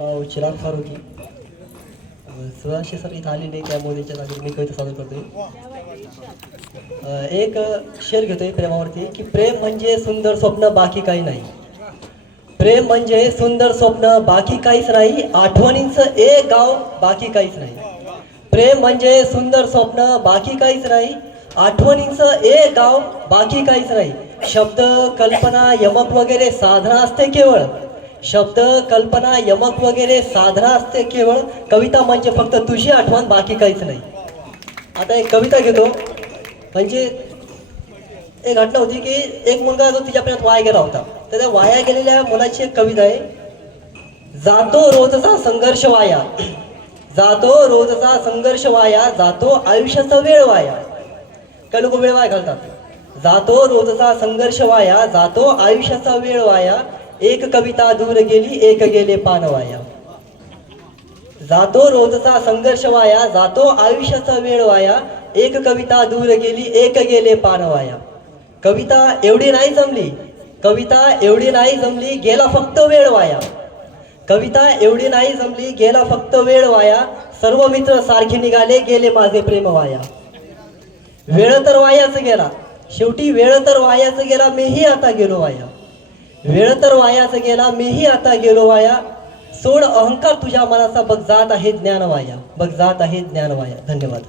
नाव Chirag Faruqui Suhashi sir इथं आलेले आहे त्यामुळे त्याच्या जागी मी कविता सादर करतोय. एक शेर घेतोय प्रेमावरती की प्रेम म्हणजे सुंदर स्वप्न बाकी काही नाही. प्रेम म्हणजे सुंदर स्वप्न बाकी काहीच नाही. आठवणींचं एक गाव बाकी काहीच नाही. प्रेम म्हणजे सुंदर स्वप्न बाकी काहीच नाही. आठवणींचं एक गाव बाकी काहीच नाही. शब्द कल्पना यमक वगैरे साधना असते केवळ. शब्द कल्पना यमक वगैरे साधना असते केवळ. कविता म्हणजे फक्त तुझी आठवण बाकी काहीच नाही. आता एक कविता घेतो. म्हणजे एक घटना होती की एक मुलगा जो तिच्या प्रेमात वाया गेला होता. तर त्या वाया गेलेल्या मुलाची एक कविता आहे. जातो रोजचा संघर्ष वाया. जातो रोजचा संघर्ष वाया. जातो आयुष्याचा वेळ वाया. काही लोक वेळ वाया घालतात. जातो रोजचा संघर्ष वाया. जातो आयुष्याचा वेळ वाया. एक कविता दूर गेली एक गेले पानवाया. जातो रोजचा संघर्ष वाया जातो आयुष्याचा वेळ वाया. एक कविता दूर गेली एक गेले पानवाया. कविता एवढी नाही जमली कविता एवढी नाही जमली गेला फक्त वेळ वाया. कविता एवढी नाही जमली गेला फक्त वेळ वाया. सर्व मित्र सारखे निघाले गेले माझे प्रेम वाया. वेळ तर वायाच गेला शेवटी वेळ तर वायाच गेला मीही आता गेलो वाया. वेळ तर वायाच गेला मीही आता गेलो वाया. सोड अहंकार तुझ्या मनाचा बघ जात आहे ज्ञान वाया बघ जात आहे ज्ञान वाया धन्यवाद.